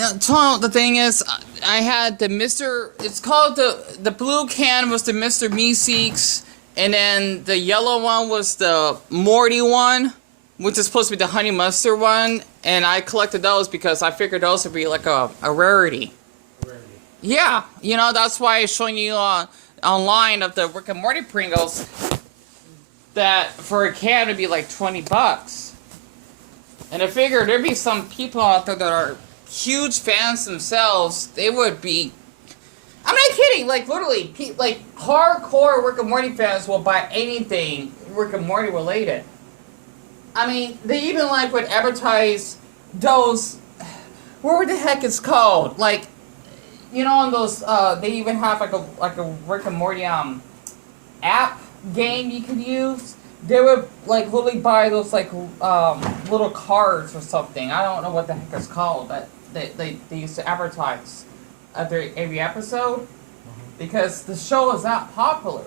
So the thing is, I had the Mr. It's called the blue can was the Mr. Meeseeks, and then the yellow one was the Morty one, which is supposed to be the honey mustard one. And I collected those because I figured those would be like a rarity. Yeah, you know, that's why I'm showing you online of the Rick and Morty Pringles. That for a can would be like 20 bucks. And I figured there'd be some people out there that are huge fans themselves. They would be. I'm not kidding. Like literally, like hardcore Rick and Morty fans will buy anything Rick and Morty related. I mean, they even like would advertise those. What the heck it's called? Like, you know, on those. They even have like a Rick and Morty app game you could use. They would like literally buy those like little cards or something. I don't know what the heck it's called, but they used to advertise every episode because the show is that popular.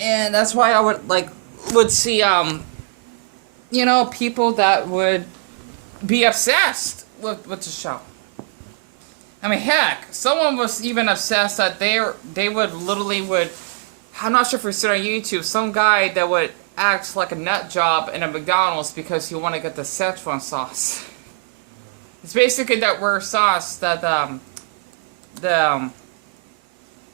And that's why I would see you know, people that would be obsessed with the show. I mean, heck, someone was even obsessed that they would literally I'm not sure if it's on YouTube, some guy that would act like a nut job in a McDonald's because he wanted to get the Szechuan sauce. It's basically that weird sauce that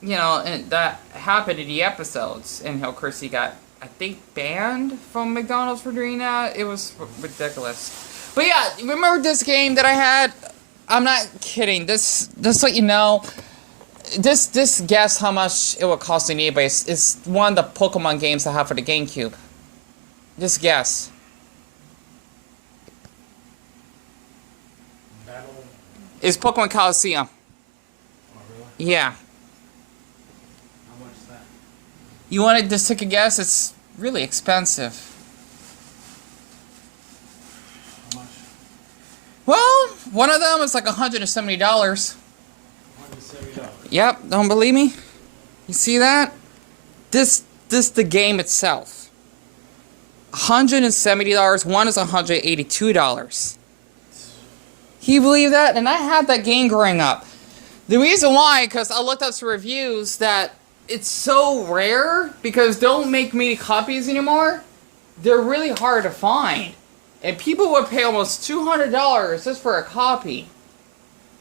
you know, and that happened in the episodes, and of course he got, I think, banned from McDonald's for doing that. It was ridiculous. But yeah, remember this game that I had? I'm not kidding. This let you know. This guess how much it would cost on eBay. It's one of the Pokemon games I have for the GameCube. Just guess. Battle. It's Pokémon Colosseum. Oh, really? Yeah. How much is that? You want to just take a guess? It's really expensive. How much? Well, one of them is like $170. $170. Yep, don't believe me? You see that? This the game itself. $170. One is $182. Can you believe that? And I had that game growing up. The reason why, because I looked up some reviews that it's so rare because they don't make many copies anymore. They're really hard to find. And people would pay almost $200 just for a copy.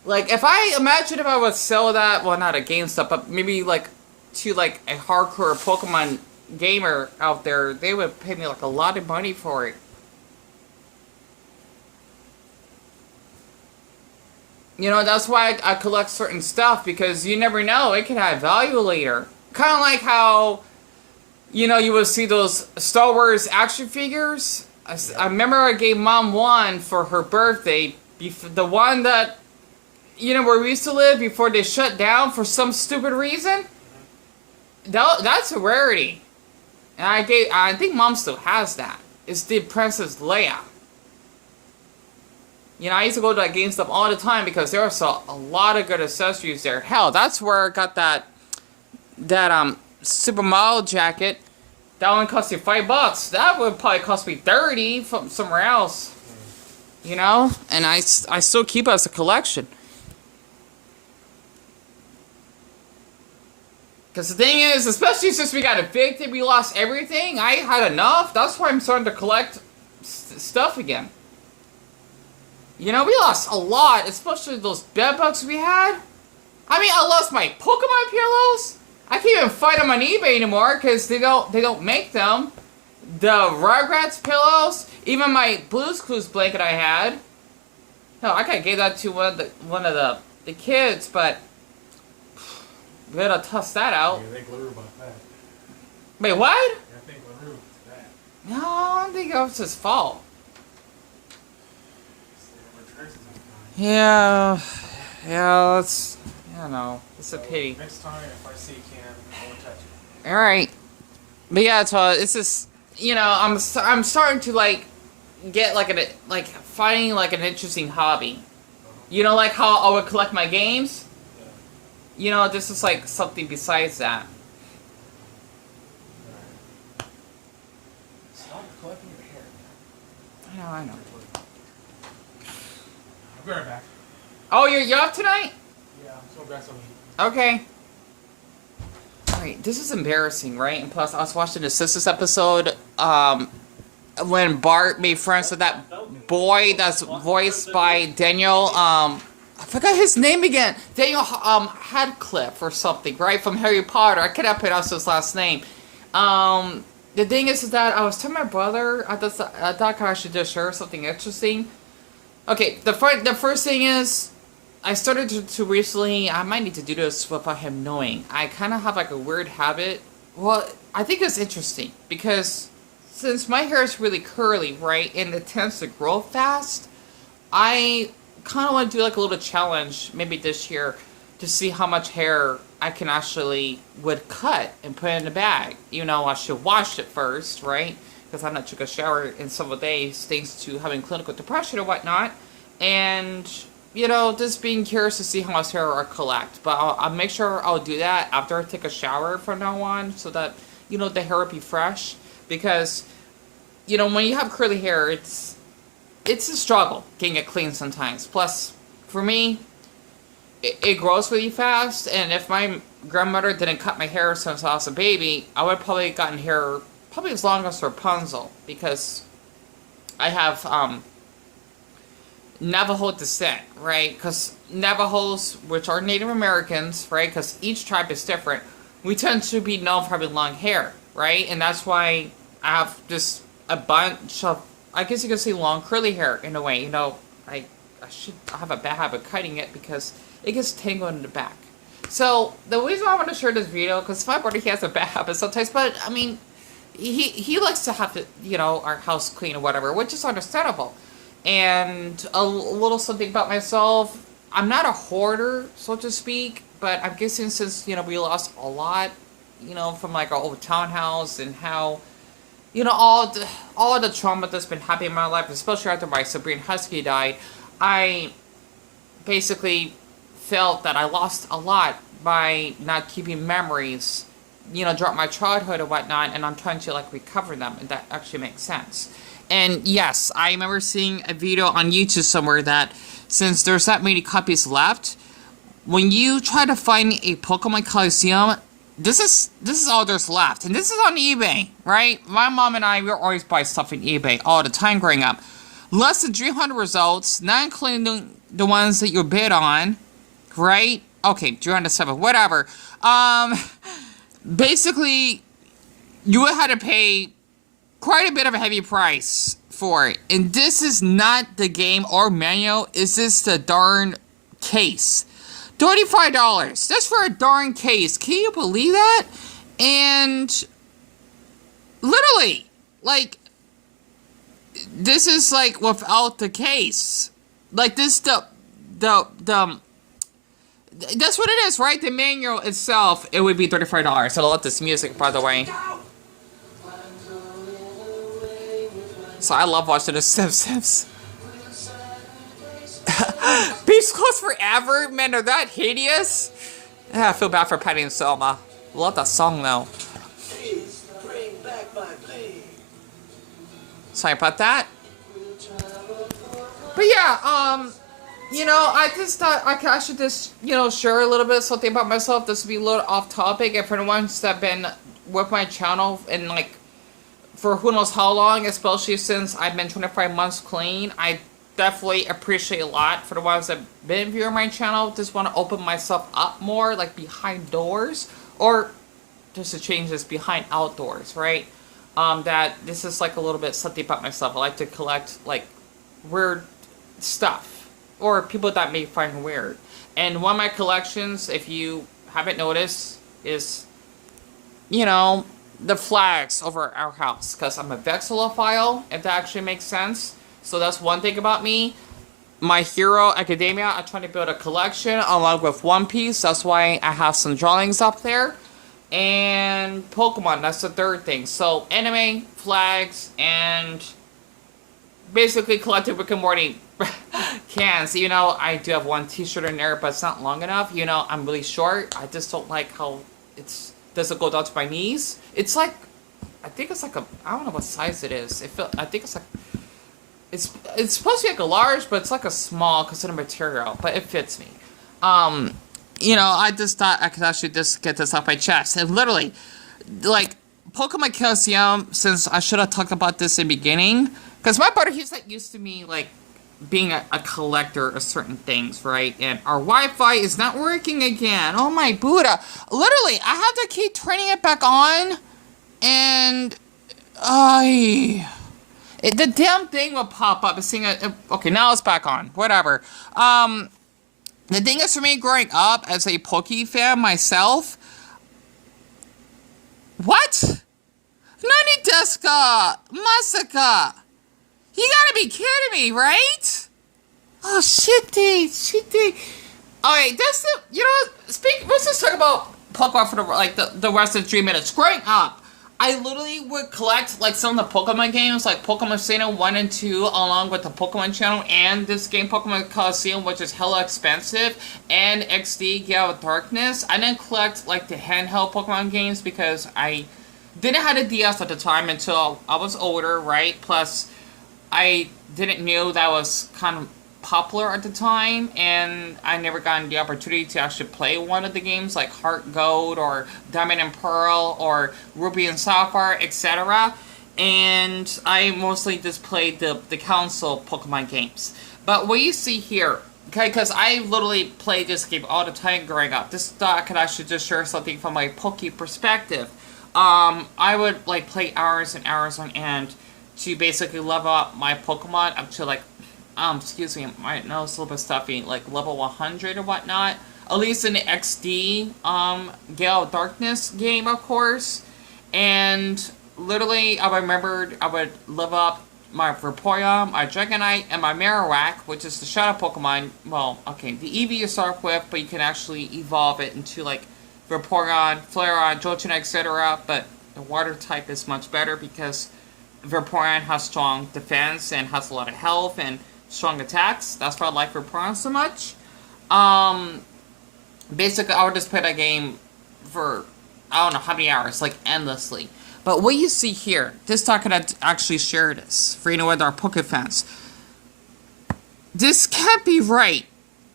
Like, if I would sell that, well, not at GameStop, but maybe, like, to, like, a hardcore Pokemon gamer out there, they would pay me, like, a lot of money for it. You know, that's why I collect certain stuff, because you never know, it can have value later. Kind of like how, you know, you would see those Star Wars action figures. I remember I gave Mom one for her birthday, the one that, you know, where we used to live before they shut down for some stupid reason. That's a rarity. And I think Mom still has that. It's the Princess Leia. You know, I used to go to that GameStop all the time because there was a lot of good accessories there. Hell, that's where I got that Super Mario jacket. That one cost you $5. That would probably cost me $30 from somewhere else. You know? And I still keep it as a collection. Because the thing is, especially since we got evicted, we lost everything, I had enough. That's why I'm starting to collect stuff again. You know, we lost a lot, especially those bed bugs we had. I mean, I lost my Pokemon pillows. I can't even find them on eBay anymore because they don't make them. The Rugrats pillows, even my Blue's Clues blanket I had. Hell, I could have gave that to one of the kids, but we gotta toss that out. Yeah, think LaRue about that. Wait, what? Yeah, I think LaRue about that. No, I don't think that was his fault. Yeah, it's, I know, it's a pity. Next time, if I see a can, I won't touch it. All right, but yeah, so it's just, you know, I'm starting to like get like finding like an interesting hobby. You know, like how I would collect my games. You know, this is like something besides that. Stop collecting your hair. I know. Be right back. Oh, you're off tonight? Yeah, I'm just gonna grab some heat. Okay. Alright, this is embarrassing, right? And plus, I was watching the Sisters episode, when Bart made friends with that boy that's voiced by Daniel, I forgot his name again. Daniel, Radcliffe or something, right? From Harry Potter. I cannot pronounce his last name. The thing is that I was telling my brother, I thought I should just share something interesting. Okay, the first thing is, I started to recently, I might need to do this without him knowing. I kind of have like a weird habit. Well, I think it's interesting because since my hair is really curly, right, and it tends to grow fast, I kind of want to do like a little challenge, maybe this year, to see how much hair I can actually would cut and put in a bag. You know, I should wash it first, right? Because I not took a shower in several days thanks to having clinical depression or whatnot. And, you know, just being curious to see how much hair I collect. But I'll make sure I'll do that after I take a shower from now on so that, you know, the hair will be fresh. Because, you know, when you have curly hair, it's a struggle getting it clean sometimes. Plus, for me, it grows really fast. And if my grandmother didn't cut my hair since I was a baby, I would have probably gotten hair probably as long as Rapunzel. Because I have, Navajo descent, right? Because Navajos, which are Native Americans, right? Because each tribe is different. We tend to be known for having long hair, right? And that's why I have just a bunch of, I guess you could say, long curly hair in a way. You know, I should have a bad habit cutting it because it gets tangled in the back. So the reason I want to share this video, because my brother, he has a bad habit sometimes, but I mean, he likes to have to, you know, our house clean or whatever, which is understandable. And a little something about myself. I'm not a hoarder, so to speak, but I'm guessing since, you know, we lost a lot, you know, from like our old townhouse and how, you know, all the trauma that's been happening in my life, especially after my Sabrina Husky died, I basically felt that I lost a lot by not keeping memories, you know, throughout my childhood and whatnot, and I'm trying to like recover them, and that actually makes sense. And yes, I remember seeing a video on YouTube somewhere that since there's that many copies left, when you try to find a Pokémon Colosseum, this is all there's left. And this is on eBay, right? My mom and I, we were always buy stuff on eBay all the time growing up. Less than 300 results, not including the ones that you bid on, right? Okay, 307, whatever. Basically, you would have to pay quite a bit of a heavy price for it. And this is not the game or manual. Is this the darn case? $35. Just for a darn case. Can you believe that? And literally, like, this is like without the case. Like this, that's what it is, right? The manual itself, it would be $35. So I love this music, by the way. So I love watching the Simpsons. Beef's close forever? Man, they're that hideous. Yeah, I feel bad for Patty and Selma. Love that song though. Please bring back my plane. Sorry about that. But yeah, you know, I just thought I should just, you know, share a little bit of something about myself. This would be a little off topic. And for the ones that have been with my channel and like for who knows how long, especially since I've been 25 months clean, I definitely appreciate a lot. For the ones that have been viewing my channel, just want to open myself up more, like behind doors, or just to change this, behind outdoors, right? That this is like a little bit something about myself. I like to collect like weird stuff, or people that may find weird. And one of my collections, if you haven't noticed, is, you know, the flags over our house, because I'm a vexillophile, if that actually makes sense. So that's one thing about me. My Hero Academia, I'm trying to build a collection along with One Piece. That's why I have some drawings up there. And Pokemon, that's the third thing. So anime, flags, and basically collected Rick and Morty cans. You know, I do have one t-shirt in there, but it's not long enough. You know, I'm really short. I just don't like how it's doesn't go down to my knees. It's like, I think it's like a, I don't know what size it is. I think it's like, it's supposed to be like a large, but it's like a small because of the material, but it fits me. You know, I just thought I could actually just get this off my chest. And literally, like, Pokemon Colosseum, since I should have talked about this in the beginning, because my brother, he's like used to me, like, being a collector of certain things, right? And our Wi-Fi is not working again. Oh my Buddha. Literally, I have to keep turning it back on, and the damn thing will pop up. It's saying, okay, now it's back on. Whatever. The thing is, for me, growing up as a Poke fan myself, what? Nani desu ka? Masaka? You gotta be kidding me, right? Oh, shitty. Alright, that's the, you know, let's just talk about Pokemon for the rest of the 3 minutes. Growing up, I literally would collect, like, some of the Pokemon games, like Pokemon Stadium 1 and 2, along with the Pokemon channel, and this game, Pokemon Colosseum, which is hella expensive, and XD, Gale of Darkness. I didn't collect, like, the handheld Pokemon games, because I didn't have a DS at the time until I was older, right? Plus, I didn't know that was kind of popular at the time, and I never gotten the opportunity to actually play one of the games like Heart Gold or Diamond and Pearl or Ruby and Sapphire, etc. And I mostly just played the console Pokemon games. But what you see here, okay, because I literally played this game all the time growing up. This thought I could actually just share something from my Poke perspective. I would like play hours and hours on end to basically level up my Pokemon up to like excuse me, my nose is a little bit stuffy, like level 100 or whatnot. At least in the XD, Gale of Darkness game, of course. And literally, I remembered I would level up my Vaporeon, my Dragonite, and my Marowak, which is the Shadow Pokemon. Well, okay, the Eevee you start with, but you can actually evolve it into, like, Vaporeon, Flareon, Jolteon, etc. But the Water type is much better because Vaporeon has strong defense and has a lot of health and strong attacks. That's why I like Vaporeon so much. Basically, I would just play that game for, I don't know how many hours, like endlessly. But what you see here, this time I could actually share this for, you know, with our Poke fans. This can't be right.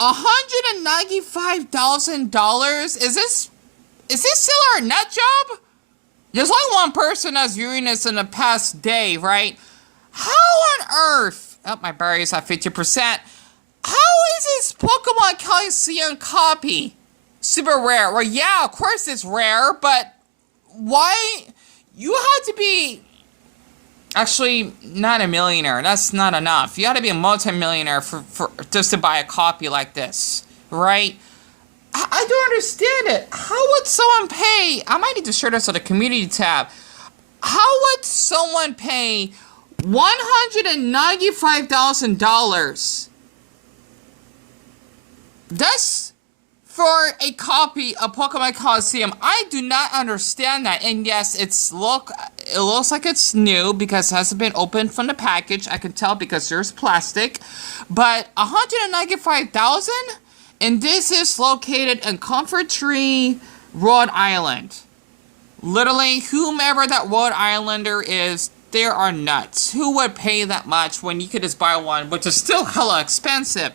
$195,000? Is this still our nut job? There's only one person that's viewing this in the past day, right? How on earth? Oh, my battery's at 50%. How is this Pokemon Colosseum copy super rare? Well, yeah, of course it's rare, but why? You have to be... Actually, not a millionaire. That's not enough. You have to be a multi-millionaire for just to buy a copy like this, right? I don't understand it. How would someone pay... I might need to share this on the community tab. How would someone pay $195,000? That's for a copy of Pokemon Colosseum. I do not understand that. And yes, it looks like it's new because it hasn't been opened from the package. I can tell because there's plastic. But $195,000? And this is located in Comfort Tree, Rhode Island. Literally, whomever that Rhode Islander is, they are nuts. Who would pay that much when you could just buy one, which is still hella expensive,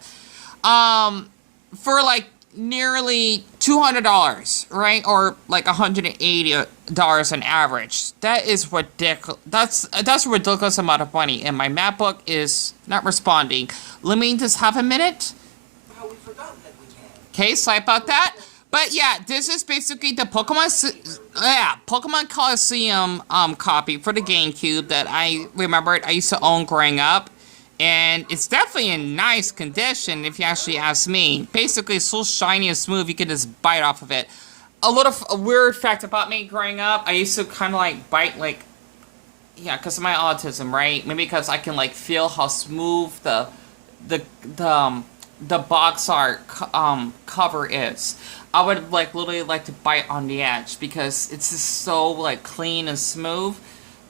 for like nearly $200, right? Or like $180 on average. That is ridiculous. That's a ridiculous amount of money, and my MacBook is not responding. Let me just have a minute. Okay, sorry about that. But yeah, this is basically the Pokemon Colosseum copy for the GameCube that I remembered I used to own growing up. And it's definitely in nice condition, if you actually ask me. Basically, it's so shiny and smooth, you can just bite off of it. A weird fact about me growing up, I used to kind of like bite, like, yeah, because of my autism, right? Maybe because I can like feel how smooth the box art cover is. I would like literally like to bite on the edge because it's just so like clean and smooth.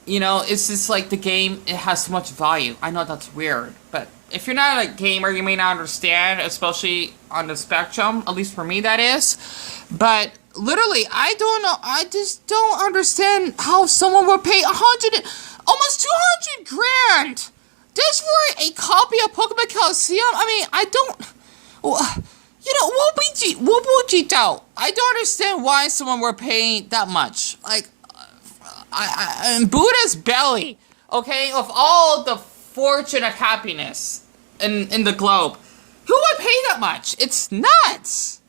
You know, it's just like the game, it has so much value. I know that's weird, but if you're not a gamer, you may not understand, especially on the spectrum, at least for me that is. But literally, I don't know, I just don't understand how someone would pay almost 200 grand Just for a copy of Pokémon Colosseum? I mean, I don't... You know, Wubuji, I don't understand why someone were paying that much. Like, in Buddha's belly, okay, of all the fortune of happiness in the globe, who would pay that much? It's nuts!